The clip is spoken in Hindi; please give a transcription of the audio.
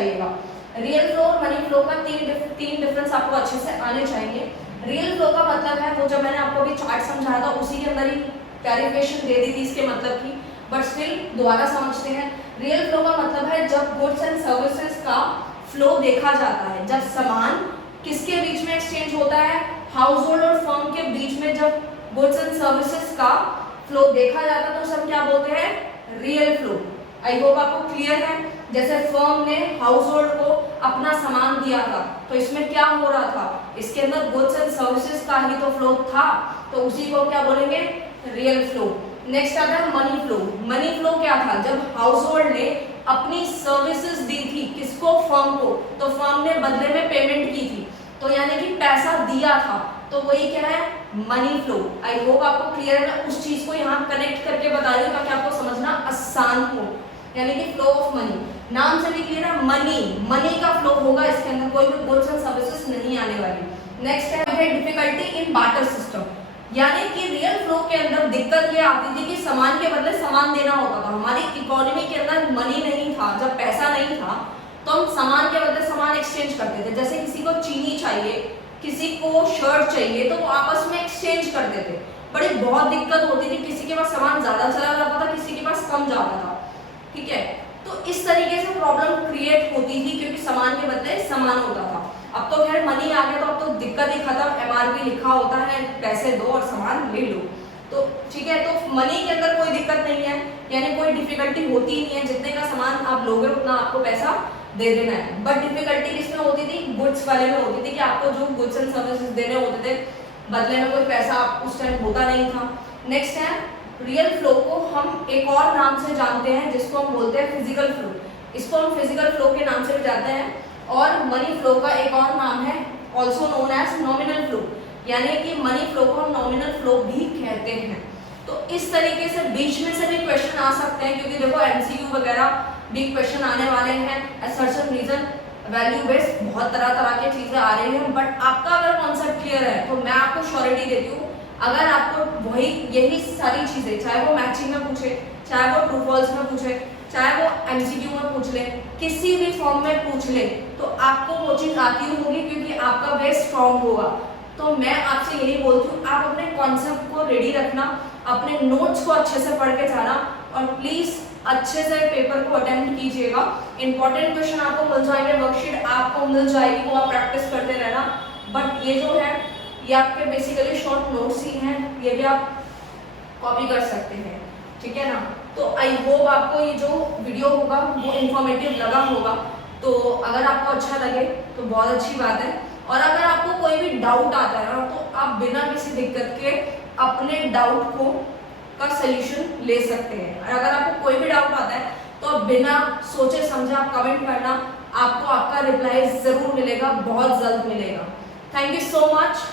जाइएगा। रियल फ्लो और मनी फ्लो का तीन डिफरेंस आपको अच्छे से आने चाहिए। रियल फ्लो का मतलब है वो जो मैंने आपको अभी चार्ट समझाया था उसी के अंदर ही क्लैरिफिकेशन दे दी थी इसके मतलब की, बट स्टिल दोबारा समझते हैं। रियल फ्लो का मतलब है जब गुड्स एंड सर्विसेज का फ्लो देखा जाता है, जब सामान किसके बीच में एक्सचेंज होता है, हाउस होल्ड और फर्म के बीच में जब गुड्स एंड सर्विसेज का फ्लो देखा जाता है तो उसे हम क्या बोलते हैं, रियल फ्लो। आई होप आपको क्लियर है। जैसे फर्म ने हाउस होल्ड को अपना सामान दिया था तो इसमें क्या हो रहा था, इसके अंदर गुड्स एंड सर्विसेज का ही तो फ्लो था, तो उसी को क्या बोलेंगे, रियल फ्लो। नेक्स्ट आता है मनी फ्लो। मनी फ्लो क्या था, जब हाउस होल्ड ने अपनी सर्विसेज दी थी किसको, फर्म को, तो फर्म ने बदले में पेमेंट की थी, तो यानी कि पैसा दिया था, तो वही क्या है, मनी फ्लो। आई होप आपको क्लियर है। मैं उस चीज को यहाँ कनेक्ट करके बता रही हूँ ताकि आपको समझना आसान हो, यानी कि फ्लो ऑफ मनी। नाम से भी क्लियर है, मनी का फ्लो होगा, इसके अंदर कोई भी गुड्स एंड सर्विसेज नहीं आने वाली। नेक्स्ट है डिफिकल्टी इन बार्टर सिस्टम, यानी कि रियल फ्लो के अंदर दिक्कत ये आती थी कि सामान के बदले सामान देना होता था। हमारी इकोनॉमी के अंदर मनी नहीं था, जब पैसा नहीं था तो हम सामान के बदले सामान एक्सचेंज करते थे। जैसे किसी को चीनी चाहिए, किसी को शर्ट चाहिए, तो वो आपस में एक्सचेंज करते थे। बड़ी बहुत दिक्कत होती थी, किसी के पास सामान ज्यादा चला जाता था, किसी के पास कम जाता था, ठीक है। तो इस तरीके से प्रॉब्लम क्रिएट होती थी क्योंकि सामान के बदले सामान होता था। अब तो खैर मनी आ गया तो अब तो दिक्कत ही खत्म, एमआरपी लिखा होता है, पैसे दो और सामान ले लो, तो ठीक है। तो मनी के अंदर कोई दिक्कत नहीं है, यानी कोई डिफिकल्टी होती ही नहीं है, जितने का सामान आप लोगे उतना आपको पैसा दे देना है। बट डिफिकल्टी किसमें होती थी, गुड्स वाले में होती थी कि आपको जो गुड्स एंड सर्विसेज देने होते थे बदले में कोई पैसा उस टाइम होता नहीं था। नेक्स्ट है रियल फ्लो को हम एक और नाम से जानते हैं जिसको हम बोलते हैं फिजिकल फ्लो। इसको हम फिजिकल फ्लो के नाम से भी जानते हैं। और मनी फ्लो का एक और नाम है also known as nominal flow, यानी कि मनी फ्लो को हम नॉमिनल फ्लो भी कहते हैं। तो इस तरीके से बीच में से भी क्वेश्चन आ सकते हैं क्योंकि देखो एमसीक्यू वगैरह भी क्वेश्चन आने वाले हैं, असर्शन रीजन वैल्यू बेस्ड बहुत तरह तरह की चीजें आ रही हैं। बट आपका अगर कॉन्सेप्ट क्लियर है तो मैं आपको श्योरिटी देती हूँ, अगर आपको वही यही सारी चीजें, चाहे वो मैचिंग में पूछे, चाहे वो ट्रू फॉल्स में पूछे, चाहे वो एमसीक्यू में पूछ ले, किसी भी फॉर्म में पूछ ले, तो आपको वो चीज आती होगी क्योंकि आपका बेस स्ट्रॉन्ग होगा। तो मैं आपसे यही बोलती हूँ, आप अपने कॉन्सेप्ट को रेडी रखना, अपने नोट्स को अच्छे से पढ़ के जाना और प्लीज अच्छे से पेपर को अटेम्प्ट कीजिएगा। इंपॉर्टेंट क्वेश्चन आपको मिल जाएंगे, वर्कशीट आपको मिल जाएगी, वो आप प्रैक्टिस करते रहना। बट ये जो है ये आपके बेसिकली शॉर्ट नोट्स ही हैं, ये भी आप कॉपी कर सकते हैं, ठीक है ना। तो आई होप आपको ये जो वीडियो होगा वो इन्फॉर्मेटिव लगा होगा। तो अगर आपको अच्छा लगे तो बहुत अच्छी बात है, और अगर आपको कोई भी डाउट आता है ना तो आप बिना किसी दिक्कत के अपने डाउट को का सलूशन ले सकते हैं। और अगर आपको कोई भी डाउट आता है तो आप बिना सोचे समझे आप कमेंट करना, आपको आपका रिप्लाई जरूर मिलेगा, बहुत जल्द मिलेगा। Thank you so much.